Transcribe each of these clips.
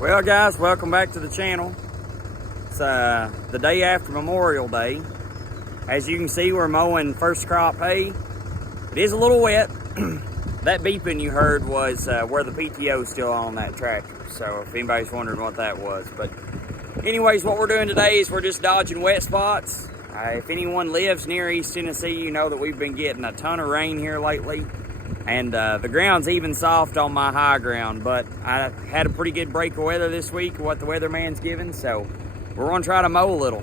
Well guys, welcome back to the channel. It's the day after Memorial Day. As you can see, we're mowing first crop hay. It is a little wet. That beeping you heard was where the PTO is still on that tractor. So if anybody's wondering what that was. But anyways, what we're doing today is we're just dodging wet spots. If anyone lives near East Tennessee, you know that we've been getting a ton of rain here lately. And the ground's even soft on my high ground, but I had a pretty good break of weather this week, what the weatherman's given, so we're gonna try to mow a little.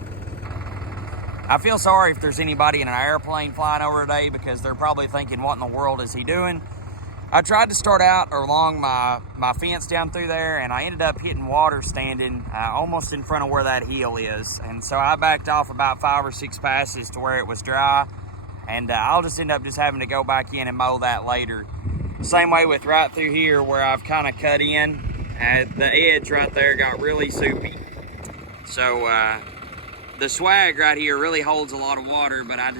I feel sorry if there's anybody in an airplane flying over today because they're probably thinking, what in the world is he doing? I tried to start out along my fence down through there, and I ended up hitting water standing almost in front of where that hill is. And so I backed off about 5 or 6 passes to where it was dry. And I'll just end up having to go back in and mow that later. Same way with right through here where I've kind of cut in. The edge right there got really soupy. So the swag right here really holds a lot of water, but I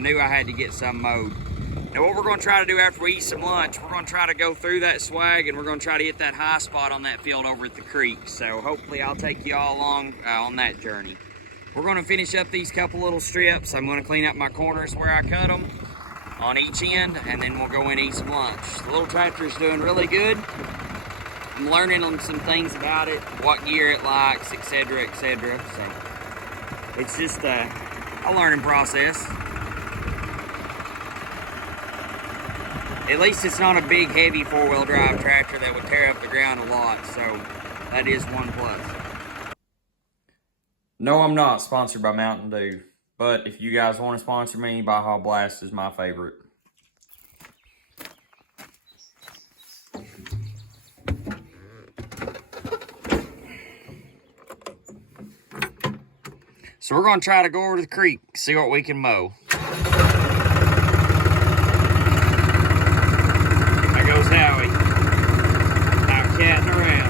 knew I had to get some mowed. Now what we're gonna try to do after we eat some lunch, we're gonna try to go through that swag and we're gonna try to hit that high spot on that field over at the creek. So hopefully I'll take you all along on that journey. We're going to finish up these couple little strips. I'm going to clean up my corners where I cut them on each end, and then we'll go in and eat some lunch. The little tractor is doing really good. I'm learning on some things about it, what gear it likes, etc., etc. So it's just a learning process. At least it's not a big, heavy four-wheel drive tractor that would tear up the ground a lot, so that is one plus. No, I'm not sponsored by Mountain Dew, but if you guys want to sponsor me, Baja Blast is my favorite. So we're going to try to go over to the creek, see what we can mow. There goes Howie, out catting around.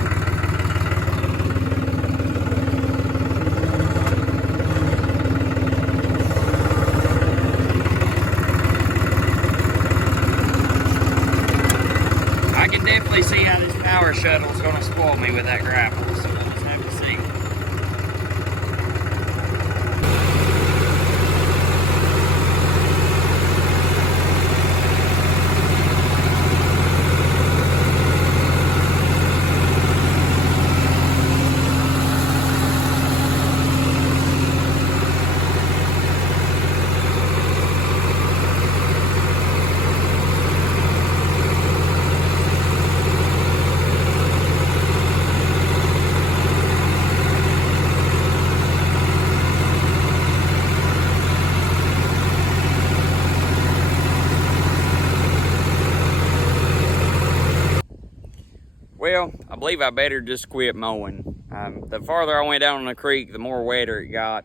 Definitely see how this power shuttle is going to spoil me with that grapple, so we'll just have to see. Well, I believe I better just quit mowing. The farther I went down on the creek, the more wetter it got.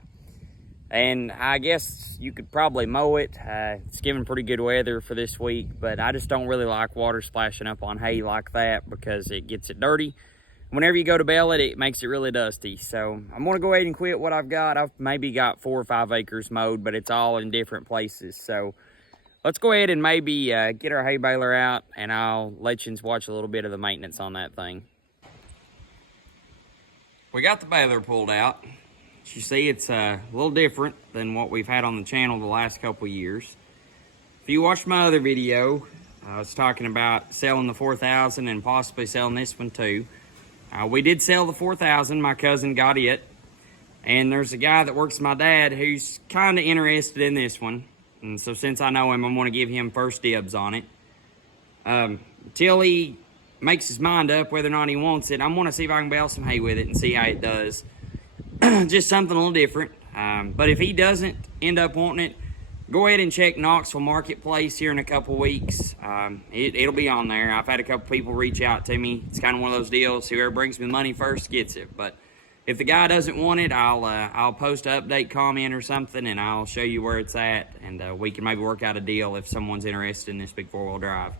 And I guess you could probably mow it. It's given pretty good weather for this week, but I just don't really like water splashing up on hay like that because it gets it dirty. Whenever you go to bale it, it makes it really dusty. So I'm gonna go ahead and quit what I've got. I've maybe got 4 or 5 acres mowed, but it's all in different places. So let's go ahead and maybe get our hay baler out, and I'll let you watch a little bit of the maintenance on that thing. We got the baler pulled out. As you see, it's a little different than what we've had on the channel the last couple years. If you watched my other video, I was talking about selling the 4000 and possibly selling this one too. We did sell the 4000. My cousin got it. And there's a guy that works with my dad who's kind of interested in this one. And so since I know him, I'm going to give him first dibs on it. Till he makes his mind up whether or not he wants it, I'm going to see if I can bale some hay with it and see how it does. Just something a little different. But if he doesn't end up wanting it, go ahead and check Knoxville Marketplace here in a couple weeks. It'll be on there. I've had a couple people reach out to me. It's kind of one of those deals. Whoever brings me money first gets it. But if the guy doesn't want it, I'll post an update comment or something, and I'll show you where it's at, and we can maybe work out a deal if someone's interested in this big four-wheel drive.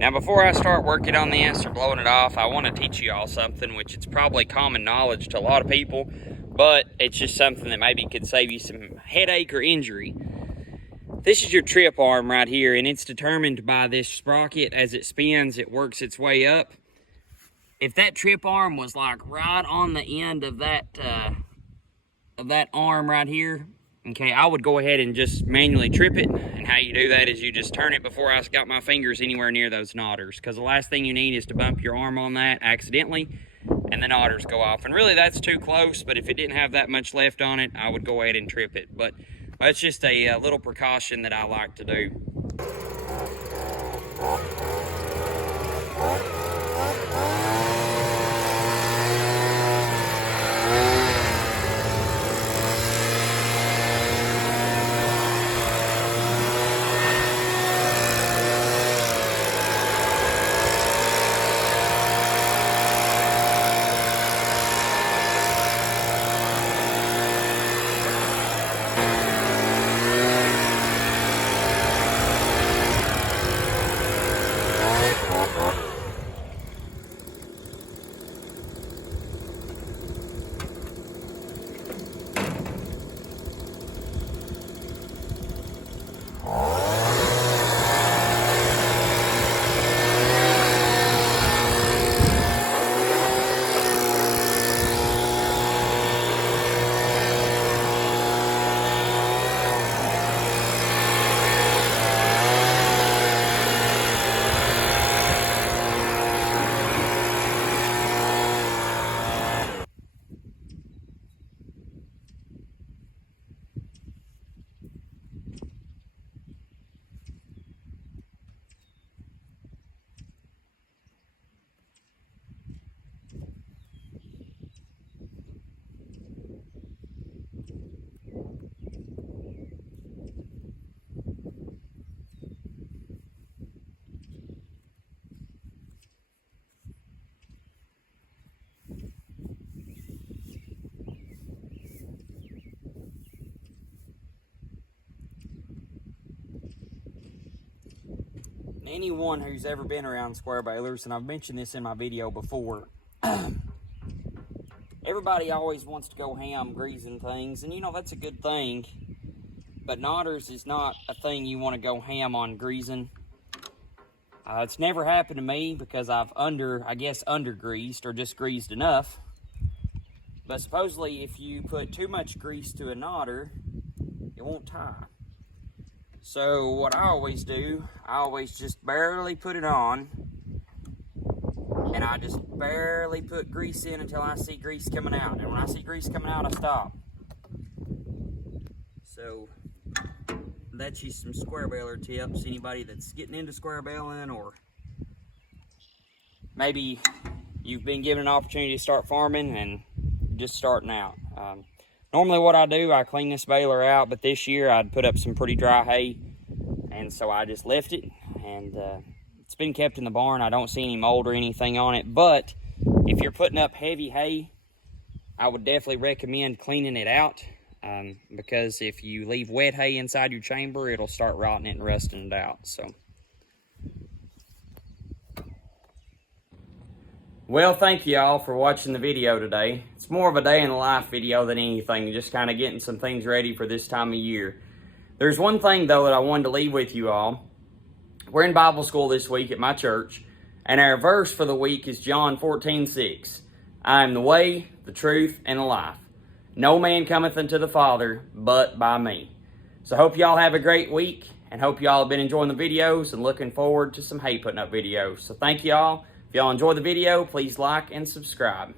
Now, before I start working on this or blowing it off, I want to teach you all something, which it's probably common knowledge to a lot of people, but it's just something that maybe could save you some headache or injury. This is your trip arm right here, and it's determined by this sprocket. As it spins, it works its way up. If that trip arm was like right on the end of that arm right here, okay, I would go ahead and just manually trip it. And how you do that is you just turn it before I got my fingers anywhere near those knotters, because the last thing you need is to bump your arm on that accidentally and the knotters go off. And really that's too close, but if it didn't have that much left on it, I would go ahead and trip it. But that's just a little precaution that I like to do. Anyone who's ever been around square balers, and I've mentioned this in my video before, everybody always wants to go ham greasing things, and you know that's a good thing, but knotters is not a thing you want to go ham on greasing. It's never happened to me because I've I guess under greased or just greased enough. But supposedly if you put too much grease to a knotter, it won't tie. So what I always do, I always just barely put it on, and I just barely put grease in until I see grease coming out. And when I see grease coming out, I stop. So that's just some square baler tips. Anybody that's getting into square baling, or maybe you've been given an opportunity to start farming and just starting out. Normally what I do, I clean this baler out, but this year I'd put up some pretty dry hay, and so I just left it, and it's been kept in the barn. I don't see any mold or anything on it, but if you're putting up heavy hay, I would definitely recommend cleaning it out, because if you leave wet hay inside your chamber, it'll start rotting it and rusting it out. So, well, thank you all for watching the video today. It's more of a day in the life video than anything, just kind of getting some things ready for this time of year. There's one thing though that I wanted to leave with you all. We're in Bible school this week at my church, and our verse for the week is John 14:6. I am the way, the truth, and the life. No man cometh unto the Father but by me. So I hope y'all have a great week, and hope y'all have been enjoying the videos and looking forward to some hay putting up videos. So thank y'all. If y'all enjoyed the video, please like and subscribe.